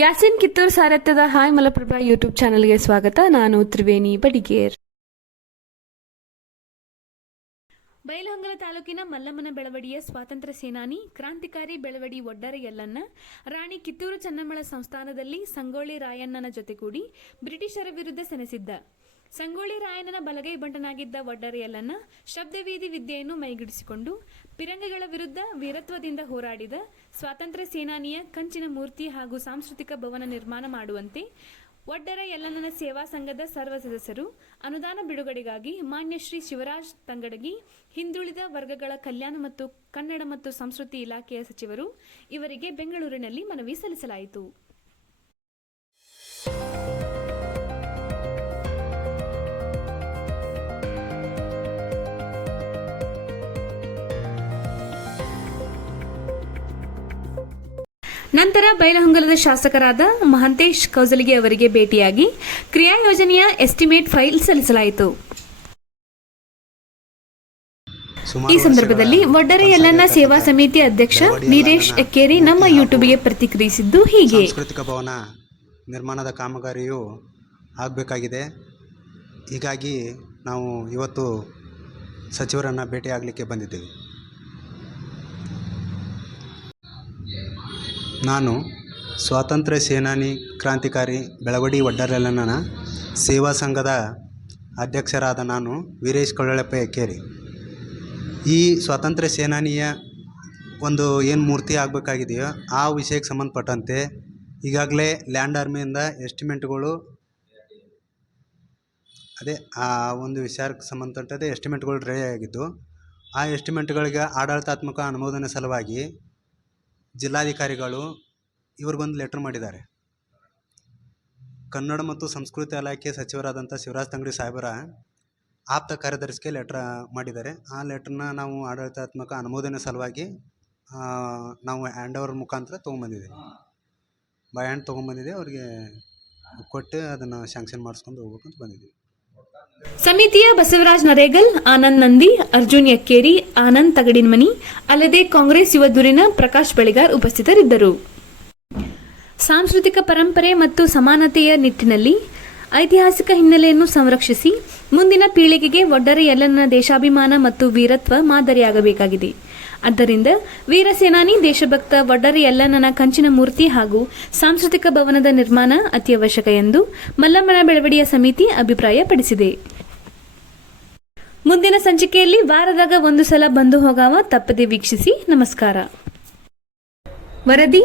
ಯಾಸಿನ್ ಕಿತ್ತೂರ್ ಸಾರಥ್ಯದ hi Malaprabha YouTube ಚಾನೆಲ್ಗೆ ಸ್ವಾಗತ. ನಾನು ತ್ರಿವೇಣಿ ಬಡಿಗೇರ್ ಬೈಲಹೊಂಗಲ ತಾಲೂಕಿನ ಮಲ್ಲಮ್ಮನ ಬೆಳವಡಿಯ ಸ್ವಾತಂತ್ರ್ಯ ಸೇನಾನಿ, ಕ್ರಾಂತಿಕಾರಿ ಬೆಳವಡಿ ಒಡ್ಡರ ಯಲ್ಲನ್ನ ರಾಣಿ ಕಿತ್ತೂರು ಚೆನ್ನಮ್ಮಳ ಸಂಸ್ಥಾನದಲ್ಲಿ ಸಂಗೊಳ್ಳಿ ರಾಯಣ್ಣನ ಜೊತೆಗೂಡಿ ಬ್ರಿಟಿಷರ ವಿರುದ್ಧ ಸೆಣಸಿದ್ದ. ಸಂಗೊಳ್ಳಿ ರಾಯಣ್ಣನ ಬಲಗೈ ಬಂಟನಾಗಿದ್ದ ಒಡ್ಡರ ಶಬ್ದವೀಧಿ ವಿದ್ಯೆಯನ್ನು ಮೈಗಿಡಿಸಿಕೊಂಡು ಪಿರಂಗಗಳ ವಿರುದ್ಧ ವೀರತ್ವದಿಂದ ಹೋರಾಡಿದ ಸ್ವಾತಂತ್ರ್ಯ ಸೇನಾನಿಯ ಕಂಚಿನ ಮೂರ್ತಿ ಹಾಗೂ ಸಾಂಸ್ಕೃತಿಕ ಭವನ ನಿರ್ಮಾಣ ಮಾಡುವಂತೆ ಒಡ್ಡರ ಯಲ್ಲಣ್ಣನ ಸೇವಾ ಸಂಘದ ಸರ್ವ ಸದಸ್ಯರು ಅನುದಾನ ಬಿಡುಗಡೆಗಾಗಿ ಮಾನ್ಯ ಶ್ರೀ ಶಿವರಾಜ್ ತಂಗಡಗಿ, ಹಿಂದುಳಿದ ವರ್ಗಗಳ ಕಲ್ಯಾಣ ಮತ್ತು ಕನ್ನಡ ಮತ್ತು ಸಂಸ್ಕೃತಿ ಇಲಾಖೆಯ ಸಚಿವರು ಇವರಿಗೆ ಬೆಂಗಳೂರಿನಲ್ಲಿ ಮನವಿ ಸಲ್ಲಿಸಲಾಯಿತು. ನಂತರ ಬೈಲಹೊಂಗಲದ ಶಾಸಕರಾದ ಮಹಂತೇಶ್ ಕೌಜಲಿಗೆ ಅವರಿಗೆ ಭೇಟಿಯಾಗಿ ಕ್ರಿಯಾ ಯೋಜನೆಯ ಎಸ್ಟಿಮೇಟ್ ಫೈಲ್ ಸಲ್ಲಿಸಲಾಯಿತು. ಈ ಸಂದರ್ಭದಲ್ಲಿ ಒಡ್ಡರೆ ಯಲ್ಲಣ್ಣ ಸೇವಾ ಸಮಿತಿ ಅಧ್ಯಕ್ಷ ನೀರೇಶ್ ಎಕ್ಕೇರಿ ನಮ್ಮ ಯೂಟ್ಯೂಬ್ಗೆ ಪ್ರತಿಕ್ರಿಯಿಸಿದ್ದು ಹೀಗೆ. ಸಾಂಸ್ಕೃತಿಕ ಭವನ ನಿರ್ಮಾಣದ ಕಾಮಗಾರಿಯು ಆಗಬೇಕಾಗಿದೆ. ಹೀಗಾಗಿ ನಾವು ಇವತ್ತು ಸಚಿವರನ್ನು ಭೇಟಿಯಾಗಲಿಕ್ಕೆ ಬಂದಿದ್ದೇವೆ. ನಾನು ಸ್ವಾತಂತ್ರ್ಯ ಸೇನಾನಿ, ಕ್ರಾಂತಿಕಾರಿ ಬೆಳವಡಿ ಒಡ್ಡರೆಲ್ಲನ ಸೇವಾ ಸಂಘದ ಅಧ್ಯಕ್ಷರಾದ ನಾನು ವೀರೇಶ್ ಕೊಳ್ಳಪ್ಪ ಎಕ್ಕೇರಿ ಈ ಸ್ವಾತಂತ್ರ್ಯ ಸೇನಾನಿಯ ಒಂದು ಏನು ಮೂರ್ತಿ ಆಗಬೇಕಾಗಿದೆಯೋ ಆ ವಿಷಯಕ್ಕೆ ಸಂಬಂಧಪಟ್ಟಂತೆ ಈಗಾಗಲೇ ಲ್ಯಾಂಡ್ ಆರ್ಮಿಯಿಂದ ಎಸ್ಟಿಮೇಟ್ಗಳು ಅದೇ ಆ ಒಂದು ವಿಚಾರಕ್ಕೆ ಸಂಬಂಧಪಟ್ಟಂತೆ ಎಸ್ಟಿಮೇಟ್ಗಳು ರೆಡಿ ಆಗಿದ್ದು, ಆ ಎಸ್ಟಿಮೇಟ್ಗಳಿಗೆ ಆಡಳಿತಾತ್ಮಕ ಅನುಮೋದನೆ ಸಲುವಾಗಿ ಜಿಲ್ಲಾಧಿಕಾರಿಗಳು ಇವ್ರಿಗೊಂದು ಲೆಟ್ರ್ ಮಾಡಿದ್ದಾರೆ. ಕನ್ನಡ ಮತ್ತು ಸಂಸ್ಕೃತಿ ಇಲಾಖೆ ಸಚಿವರಾದಂಥ ಶಿವರಾಜ್ ತಂಗಡಿ ಸಾಹೇಬರ ಆಪ್ತ ಕಾರ್ಯದರ್ಶಿಗೆ ಲೆಟ್ರ್ ಮಾಡಿದ್ದಾರೆ. ಆ ಲೆಟ್ರನ್ನ ನಾವು ಆಡಳಿತಾತ್ಮಕ ಅನುಮೋದನೆ ಸಲುವಾಗಿ ನಾವು ಹ್ಯಾಂಡ್ ಓವರ್ ಮುಖಾಂತರ ತೊಗೊಂಬಂದಿದ್ದೀವಿ. ಬೈ ಹ್ಯಾಂಡ್ ತೊಗೊಂಬಂದಿದ್ದೆ ಅವರಿಗೆ ಕೊಟ್ಟು ಅದನ್ನು ಶಾಂಕ್ಷನ್ ಮಾಡಿಸ್ಕೊಂಡು ಹೋಗ್ಬೇಕಂತ ಬಂದಿದ್ದೀವಿ. ಸಮಿತಿಯ ಬಸವರಾಜ್ ನರೇಗಲ್, ಆನಂದ್ ನಂದಿ, ಅರ್ಜುನ್ ಯಕ್ಕೇರಿ, ಆನಂದ್ ತಗಡಿನ್ಮನಿ, ಅಲ್ಲದೆ ಕಾಂಗ್ರೆಸ್ ಯುವ ಧುರೀಣ ಪ್ರಕಾಶ್ ಬೆಳಿಗಾರ್ ಉಪಸ್ಥಿತರಿದ್ದರು. ಸಾಂಸ್ಕೃತಿಕ ಪರಂಪರೆ ಮತ್ತು ಸಮಾನತೆಯ ನಿಟ್ಟಿನಲ್ಲಿ ಐತಿಹಾಸಿಕ ಹಿನ್ನೆಲೆಯನ್ನು ಸಂರಕ್ಷಿಸಿ ಮುಂದಿನ ಪೀಳಿಗೆಗೆ ಒಡ್ಡರೆ ಎಲ್ಲನ ದೇಶಾಭಿಮಾನ ಮತ್ತು ವೀರತ್ವ ಮಾದರಿಯಾಗಬೇಕಾಗಿದೆ. ಆದ್ದರಿಂದ ವೀರ ಸೇನಾನಿ ದೇಶಭಕ್ತ ಒಡ್ಡರೆ ಎಲ್ಲನನ ಕಂಚಿನ ಮೂರ್ತಿ ಹಾಗೂ ಸಾಂಸ್ಕೃತಿಕ ಭವನದ ನಿರ್ಮಾಣ ಅತ್ಯವಶ್ಯಕ ಎಂದು ಮಲ್ಲಮ್ಮನ ಬೆಳವಡಿಯ ಸಮಿತಿ ಅಭಿಪ್ರಾಯಪಡಿಸಿದೆ. ಮುಂದಿನ ಸಂಚಿಕೆಯಲ್ಲಿ ವಾರದಾಗ ಒಂದು ಸಲ ಬಂದು ಹೋಗಾವ ತಪ್ಪದೆ ವೀಕ್ಷಿಸಿ ನಮಸ್ಕಾರ. ವರದಿ